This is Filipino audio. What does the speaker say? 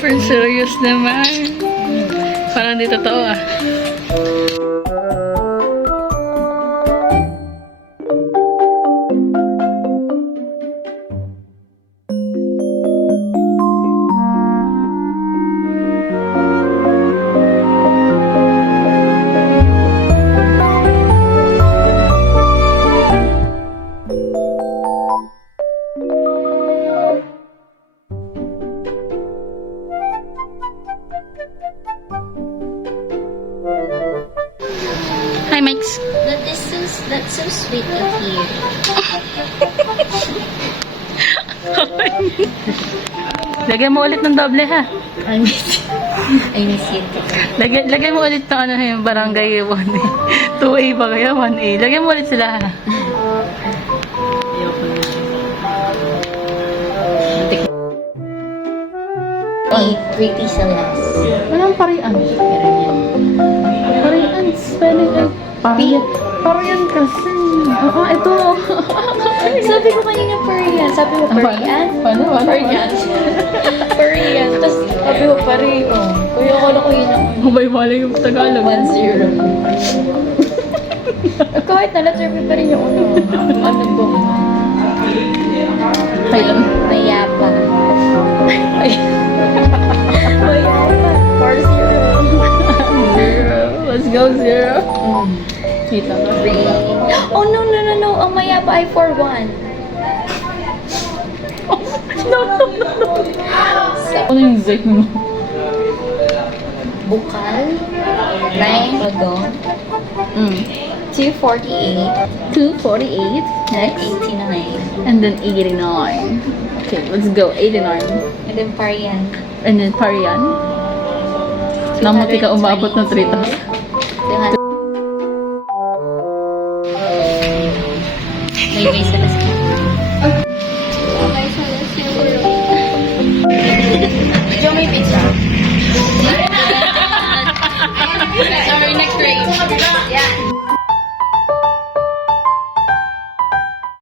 Super serious naman. Parang di totoo ah. Hi, Max. That's so sweet of you. Lagyan mo ulit ng doble, ha? I miss you. Lagyan mo ulit ng ano, yung barangay 1A. 2A ba kaya? 1A. Lagyan mo ulit sila, ha? Pretty sa last. Walang parian. Parian. Spelling ay parian. Parian kasi. Oo, ito. Sabi ko kanina Parian. Sabi mo Parian? Paano? Parian. Parian. Tapos sabi mo Pari. Oh. Kuya ko na ko yun ang Mabay-malay yung Tagalog. 1-0. Kahit na letter P pa rin yung ano. Ano ba? Ayun. Mayapa. Mayapa. 4-0. 0. Let's go, 0. Kita ka. Oh, no. Ang mayapa ay 4-1. No. Ano yung zek mo? Bukal. 9. Bagong. 248. 248. Next. 89. And then 89. Okay, let's go. 89. And then Parian. And then Parian. Namuti ka umabot ng 3,000. 200. May sa last. Show me picture. Sorry, next race. Yeah.